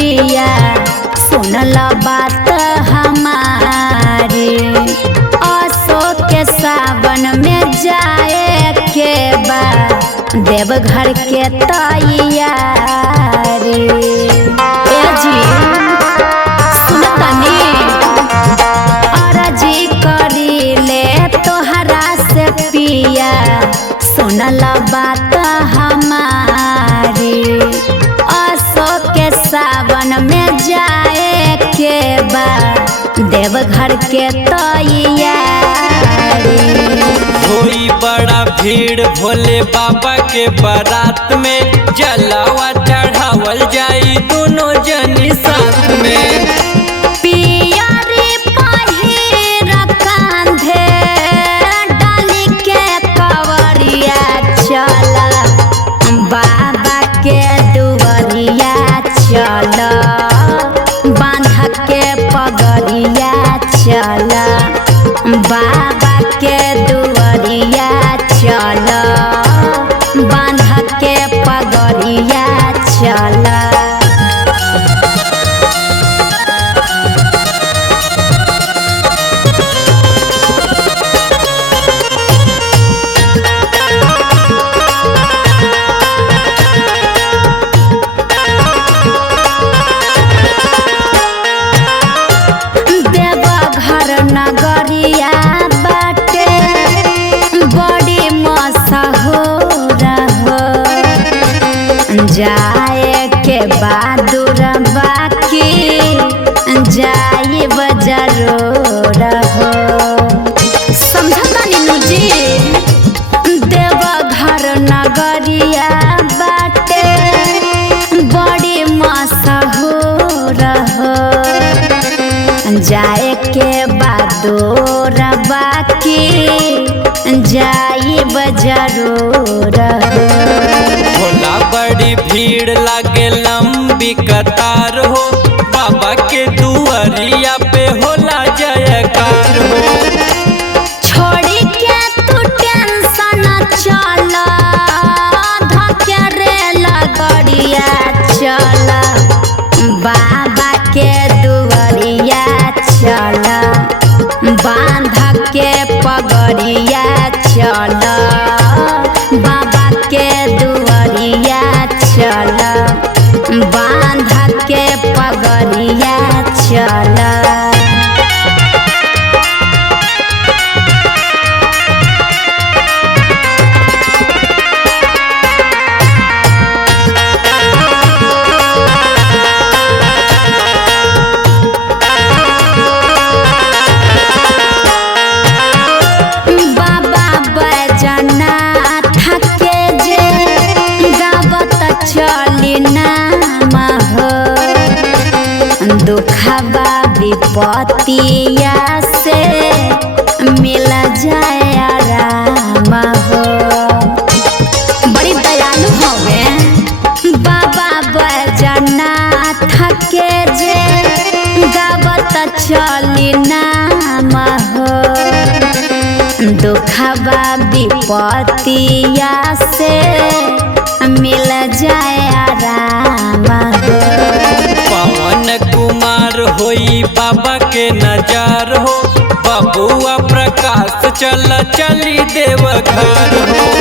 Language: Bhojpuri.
पिया सुनल बात हमारी। अशोक के सावन में जाए के बा देवघर के तैयारी। ए जी सुनतनी अर्जी करी ले तोहरा से पिया सुनल बात हमारी। अशोक के सावन में जाए के बा देवघर के तैयारी। होई बड़ा भीड़ भोले बाबा के बारात में, जलावा चढ़ावल जाई दोनों जनी साथ में। पियरी पहिर कांधे डाली के कवरिया चल बाबा के दुआरिया चल, बांध के पगड़िया चल बाबा के दुआरिया चल, बांध के पगड़िया चल। देवघर नगरिया बाटे बड़ी मशहूर हो, जाए के बहादुर बाकी जाइब जरूर हो। समझता नीनू जी देवघर नगरिया बाटे बड़ी मशहूर हो, जाए के बहादुर बाकी जाइब जरूर हो। भोला बड़ी भीड़ लागे लंबी कतार हो, बाबा के दुआरिया पे होला जयकार हो। छोड़ी के तू टेंशन चल धकेरे लगड़िया चल, बाबा के दुआरिया चल, बांध के पगड़िया चल, बाबा के दुआरिया चल, बांध के पगड़िया चल। बाबा बैजनाथ के जे गावत चली नाम हो, दुखबा विपतिया से मिल जाए आराम हो। बड़ी दयालु हवे बाबा बैजनाथ के जे गावत चली नाम हो, दुखबा विपतिया से मिल जाए आराम हो। पवन कुमार होई बाबा के नजार हो, बबुआ प्रकाश चल चली देवघर हो।